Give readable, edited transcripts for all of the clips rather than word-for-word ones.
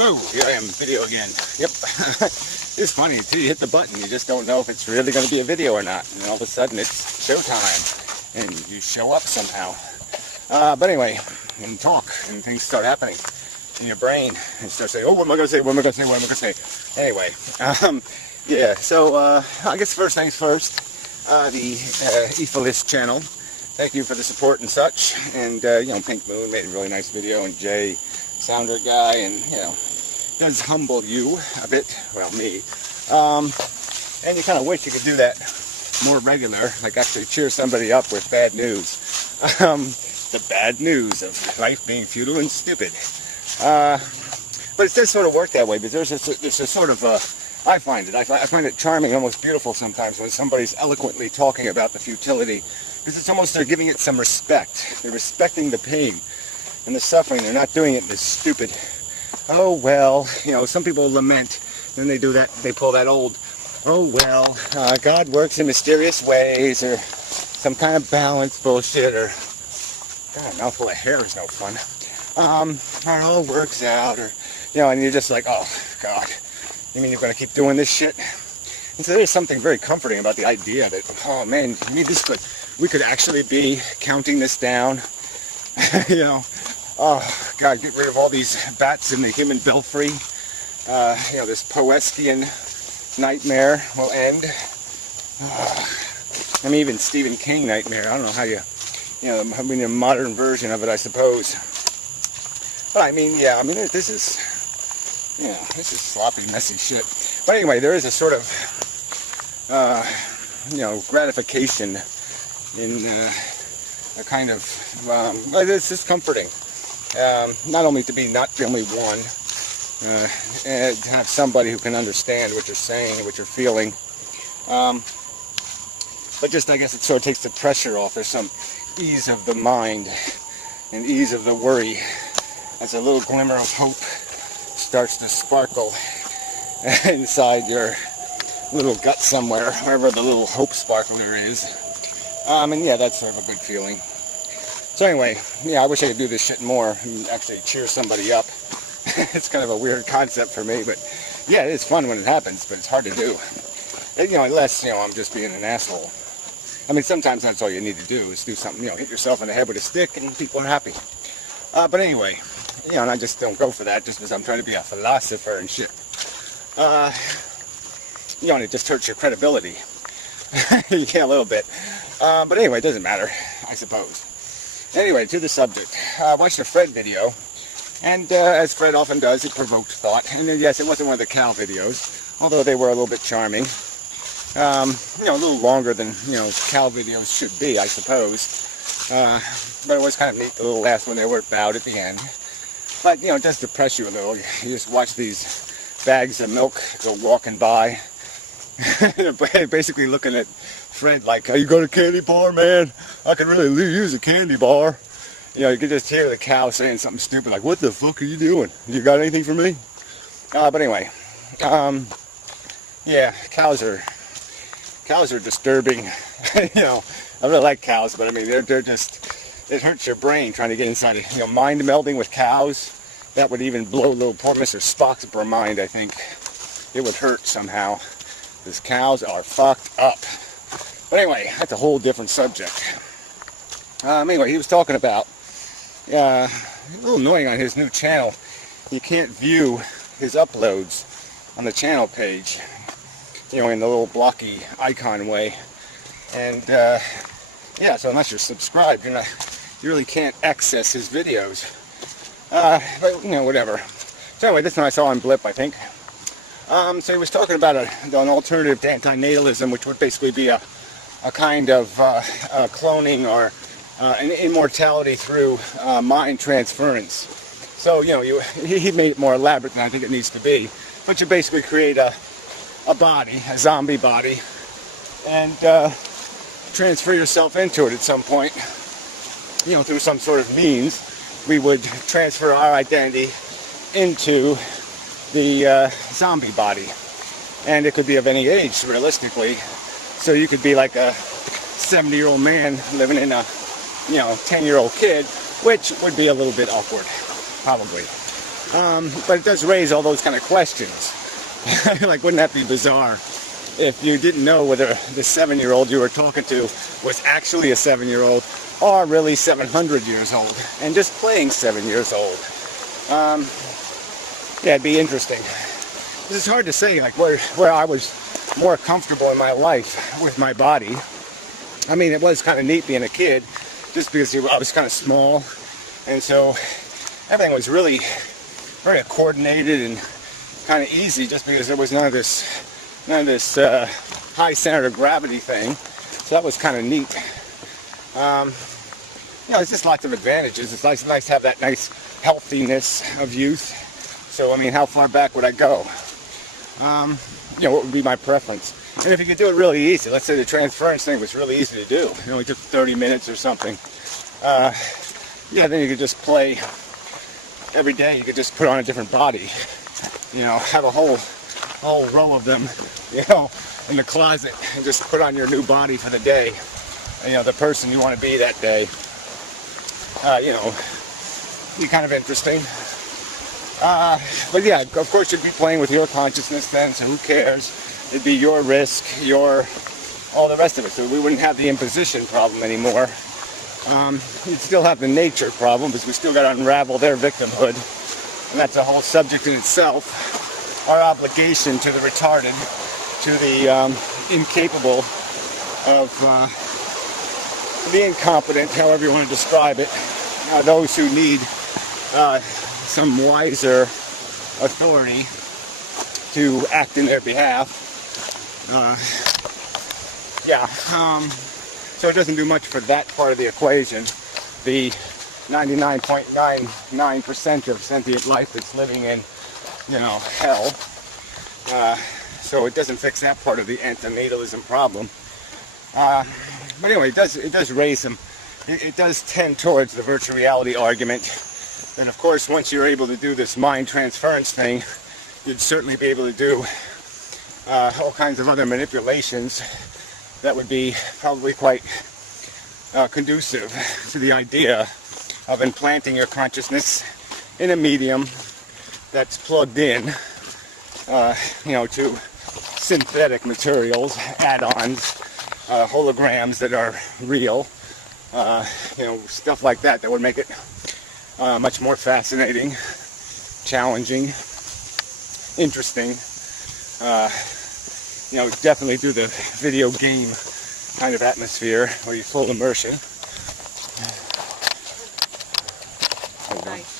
Oh, here I am, video again. Yep. It's funny, until you hit the button, you just don't know if it's really going to be a video or not. And all of a sudden, it's showtime. And you show up somehow. But anyway, and talk, and things start happening in your brain. And you start saying, oh, what am I going to say, what am I going to say, what am I going to say? Anyway, yeah, so I guess first things first, the needfull channel. Thank you for the support and such. And, you know, Pink Moon made a really nice video, and Jay, Sounder guy, and, you know, does humble you a bit, well, me. And you kind of wish you could do that more regular, like actually cheer somebody up with bad news. The bad news of life being futile and stupid. But it does sort of work that way, because there's a sort of, I find it charming, almost beautiful sometimes when somebody's eloquently talking about the futility, because it's almost they're giving it some respect. They're respecting the pain and the suffering. They're not doing it this stupid, oh well, you know, some people lament, then they do that, they pull that old, oh well, God works in mysterious ways, or some kind of balance bullshit, or, God, a mouthful of hair is no fun, or it all works out, or, you know, and you're just like, oh, God, you mean you're going to keep doing this shit? And so there's something very comforting about the idea that, oh man, we could actually be counting this down, you know. Oh, God, get rid of all these bats in the human belfry. You know, this Poestian nightmare will end. I mean, even Stephen King nightmare. I don't know how you know, I mean, a modern version of it, I suppose. But I mean, yeah, I mean, this is sloppy, messy shit. But anyway, there is a sort of, you know, gratification in a kind of, it's just comforting. Not only to be not the only one, and to have somebody who can understand what you're saying and what you're feeling, but just, I guess it sort of takes the pressure off. There's some ease of the mind and ease of the worry as a little glimmer of hope starts to sparkle inside your little gut somewhere, wherever the little hope sparkler is. And yeah, that's sort of a good feeling. So anyway, yeah, I wish I could do this shit more and actually cheer somebody up. It's kind of a weird concept for me, but yeah, it is fun when it happens, but it's hard to do. You know, unless, you know, I'm just being an asshole. I mean, sometimes that's all you need to do is do something, you know, hit yourself in the head with a stick and people are happy. But anyway, you know, and I just don't go for that just because I'm trying to be a philosopher and shit. You know, and it just hurts your credibility. Yeah, a little bit. But anyway, it doesn't matter, I suppose. Anyway, to the subject. I watched the Fred video, and as Fred often does, it provoked thought. And yes, it wasn't one of the cow videos, although they were a little bit charming. You know, a little longer than, you know, cow videos should be, I suppose. But it was kind of neat, the little last one they were about at the end. But, you know, it does depress you a little. You just watch these bags of milk go walking by. Basically looking at Fred like, you got a candy bar, man? I could really use a candy bar. You know, you could just hear the cow saying something stupid like, what the fuck are you doing? You got anything for me? But anyway, yeah, cows are disturbing. You know, I really like cows, but I mean, they're just, it hurts your brain trying to get inside it. You know, mind melding with cows, that would even blow little poor Mr. Spock's mind, I think. It would hurt somehow. Because cows are fucked up. But anyway, that's a whole different subject. Anyway, he was talking about, a little annoying on his new channel. You can't view his uploads on the channel page, you know, in the little blocky icon way. And, yeah, so unless you're subscribed, you really can't access his videos. But, you know, whatever. So anyway, this one I saw on Blip, I think. So he was talking about an alternative to antinatalism, which would basically be a kind of cloning or an immortality through mind transference. So, you know, he made it more elaborate than I think it needs to be. But you basically create a body, a zombie body, and transfer yourself into it at some point. You know, through some sort of means, we would transfer our identity into the zombie body, and it could be of any age, realistically. So you could be like a 70-year-old man living in a, you know, 10-year-old kid, which would be a little bit awkward, probably. But it does raise all those kind of questions. Like, wouldn't that be bizarre if you didn't know whether the 7-year-old you were talking to was actually a 7-year-old or really 700 years old and just playing 7 years old? Yeah, it'd be interesting. It's hard to say, like, where I was more comfortable in my life with my body. I mean, it was kind of neat being a kid, just because I was kind of small, and so everything was really very coordinated and kind of easy, just because there was none of this high center of gravity thing. So that was kind of neat. You know, it's just lots of advantages. It's nice to have that nice healthiness of youth. So, I mean, how far back would I go? You know, what would be my preference? And if you could do it really easy, let's say the transference thing was really easy to do. It only took 30 minutes or something. Yeah, then you could just play every day. You could just put on a different body. You know, have a whole row of them, you know, in the closet, and just put on your new body for the day. You know, the person you want to be that day. You know, be kind of interesting. But yeah, of course you'd be playing with your consciousness then, so who cares? It'd be your risk, all the rest of it. So we wouldn't have the imposition problem anymore. You'd still have the nature problem, because we still got to unravel their victimhood. And that's a whole subject in itself. Our obligation to the retarded, to the incapable of the incompetent, however you want to describe it. Those who need some wiser authority to act in their behalf. So it doesn't do much for that part of the equation. The 99.99% of sentient life that's living in, you know, hell. So it doesn't fix that part of the antinatalism problem. But anyway, it does raise some. It does tend towards the virtual reality argument. And of course, once you're able to do this mind transference thing, you'd certainly be able to do all kinds of other manipulations that would be probably quite conducive to the idea of implanting your consciousness in a medium that's plugged in, you know, to synthetic materials, add-ons, holograms that are real, you know, stuff like that would make it much more fascinating, challenging, interesting. You know, definitely do the video game kind of atmosphere where you full immersion. Nice.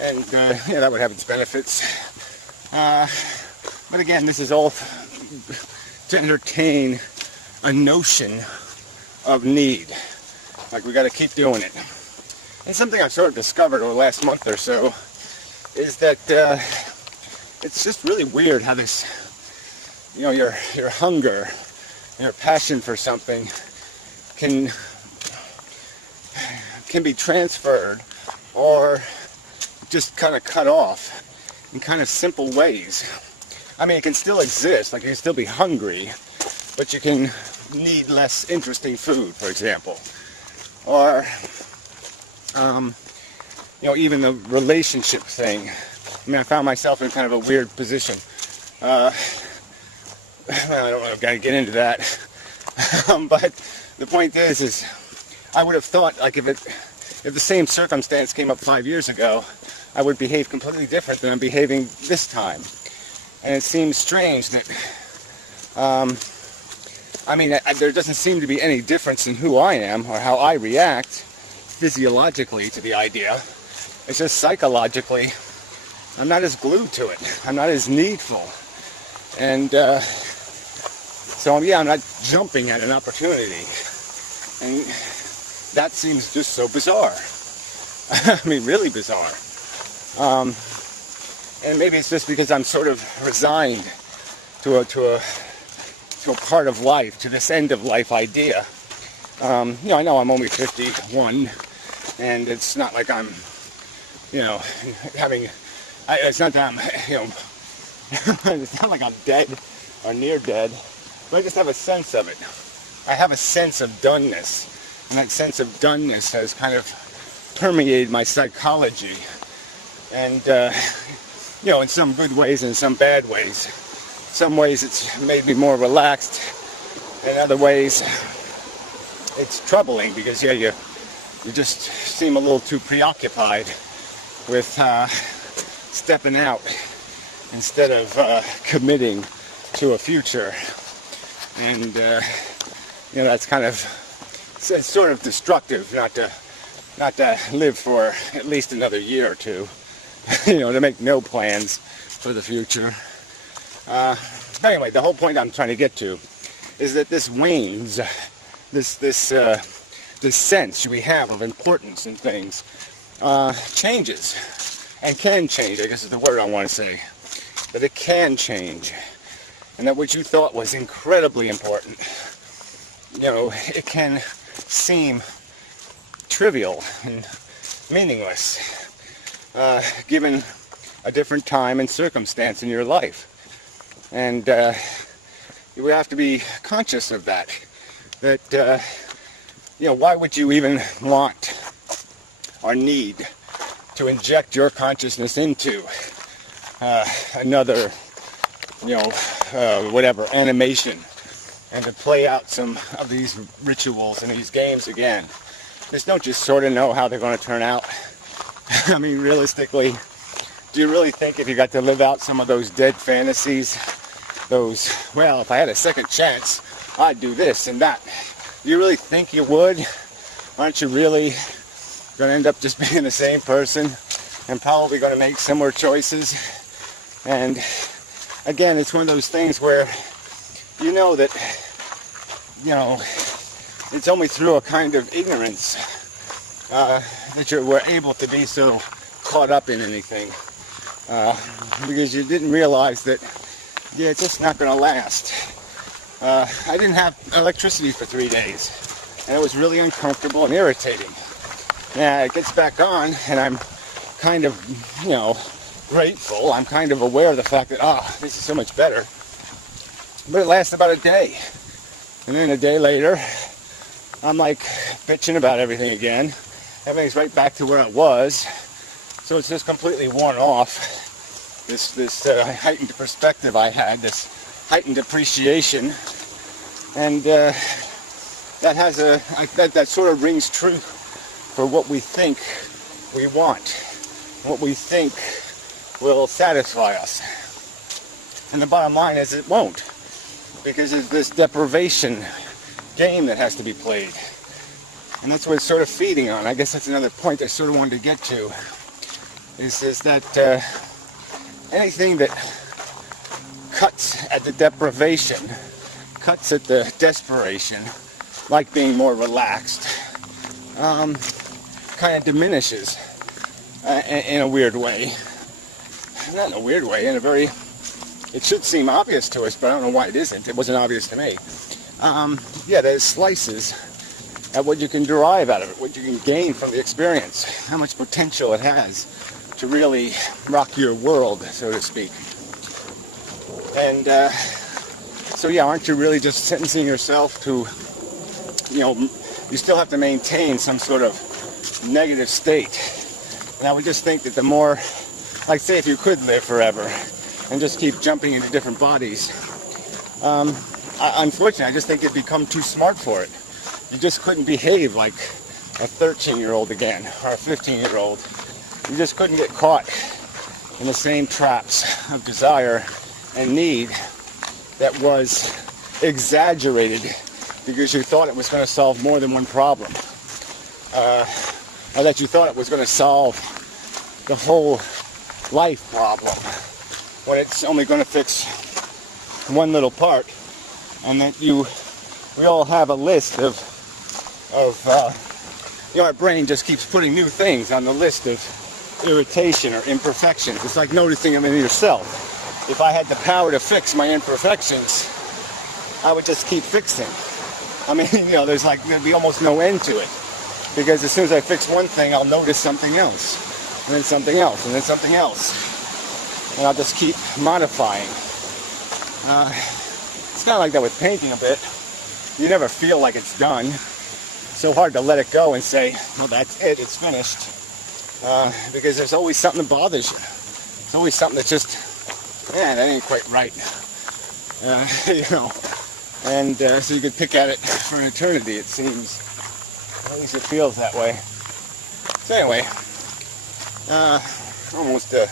And yeah, that would have its benefits. But again, this is all to entertain a notion of need. Like, we got to keep doing it. And something I've sort of discovered over the last month or so is that it's just really weird how this, you know, your hunger, your passion for something can be transferred or just kind of cut off in kind of simple ways. I mean, it can still exist, like you can still be hungry, but you can need less interesting food, for example. Or, you know, even the relationship thing. I mean, I found myself in kind of a weird position. Well, I don't want to get into that. But the point is I would have thought, like, if the same circumstance came up 5 years ago, I would behave completely different than I'm behaving this time. And it seems strange that, I mean, there doesn't seem to be any difference in who I am or how I react physiologically to the idea. It's just psychologically, I'm not as glued to it. I'm not as needful. And so, yeah, I'm not jumping at an opportunity. And that seems just so bizarre. I mean, really bizarre. And maybe it's just because I'm sort of resigned to a part of life, to this end of life idea. You know, I know I'm only 51, and it's not like I'm, you know, it's not that I'm, you know, it's not like I'm dead or near dead, but I just have a sense of it. I have a sense of doneness, and that sense of doneness has kind of permeated my psychology. And, you know, in some good ways and in some bad ways. Some ways it's made me more relaxed. In other ways, it's troubling because, yeah, you just seem a little too preoccupied with stepping out instead of committing to a future. And, you know, that's kind of, it's sort of destructive not to live for at least another year or two. You know, to make no plans for the future. But anyway, the whole point I'm trying to get to is that this wanes, this sense we have of importance in things changes, and can change, I guess is the word I want to say. That it can change, and that what you thought was incredibly important, you know, it can seem trivial and meaningless. Given a different time and circumstance in your life. And you have to be conscious of that. That, you know, why would you even want or need to inject your consciousness into another, you know, whatever, animation, and to play out some of these rituals and these games again? Just don't just sort of know how they're going to turn out. I mean, realistically, do you really think if you got to live out some of those dead fantasies, those, well, if I had a second chance, I'd do this and that, do you really think you would? Aren't you really going to end up just being the same person and probably going to make similar choices? And again, it's one of those things where you know that, you know, it's only through a kind of ignorance that you were able to be so caught up in anything, because you didn't realize that, yeah, it's just not going to last. I didn't have electricity for 3 days, and it was really uncomfortable and irritating. Now it gets back on, and I'm kind of, you know, grateful. I'm kind of aware of the fact that, this is so much better. But it lasts about a day, and then a day later, I'm like bitching about everything again. Everything's right back to where it was. So it's just completely worn off. This heightened perspective I had, this heightened appreciation, and that has that sort of rings true for what we think we want, what we think will satisfy us. And the bottom line is it won't, because there's this deprivation game that has to be played. And that's what it's sort of feeding on. I guess that's another point I sort of wanted to get to, is that anything that cuts at the deprivation, cuts at the desperation, like being more relaxed, kind of diminishes in a weird way. Not in a weird way, in a very, it should seem obvious to us, but I don't know why it isn't. It wasn't obvious to me. Yeah, there's slices at what you can derive out of it, what you can gain from the experience, how much potential it has to really rock your world, so to speak. And so yeah, aren't you really just sentencing yourself to, you know, you still have to maintain some sort of negative state. And I would just think that the more, like say if you could live forever and just keep jumping into different bodies, unfortunately I just think it'd become too smart for it. You just couldn't behave like a 13-year-old again, or a 15-year-old. You just couldn't get caught in the same traps of desire and need that was exaggerated because you thought it was going to solve more than one problem. Or that you thought it was going to solve the whole life problem, when it's only going to fix one little part. And that we all have a list of you know, our brain just keeps putting new things on the list of irritation or imperfections. It's like noticing them in yourself. If I had the power to fix my imperfections, I would just keep fixing. I mean, you know, there'd be almost no end to it. Because as soon as I fix one thing, I'll notice something else, and then something else, and then something else. And I'll just keep modifying. It's not like that with painting a bit. You never feel like it's done. so hard to let it go and say, well, that's it, it's finished. Because there's always something that bothers you. There's always something that's just, that ain't quite right. You know. And so you could pick at it for an eternity, it seems. At least it feels that way. So anyway, almost a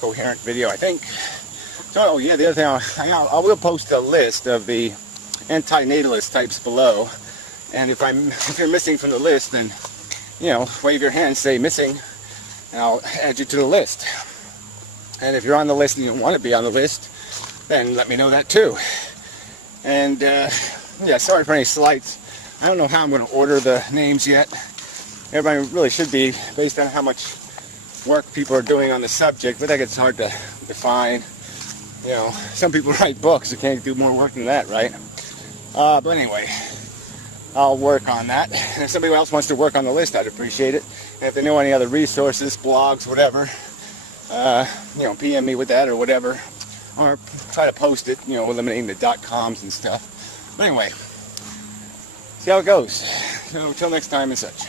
coherent video, I think. So, oh yeah, the other thing, I will post a list of the antinatalist types below. And if you're missing from the list, then, you know, wave your hand, say missing, and I'll add you to the list. And if you're on the list and you don't want to be on the list, then let me know that too. And yeah, sorry for any slights. I don't know how I'm going to order the names yet. Everybody really should be, based on how much work people are doing on the subject, but that gets hard to define. You know, some people write books, you can't do more work than that, right? But anyway, I'll work on that. And if somebody else wants to work on the list, I'd appreciate it. And if they know any other resources, blogs, whatever, you know, PM me with that or whatever. Or try to post it, you know, eliminating the .coms and stuff. But anyway, see how it goes. So, until next time and such.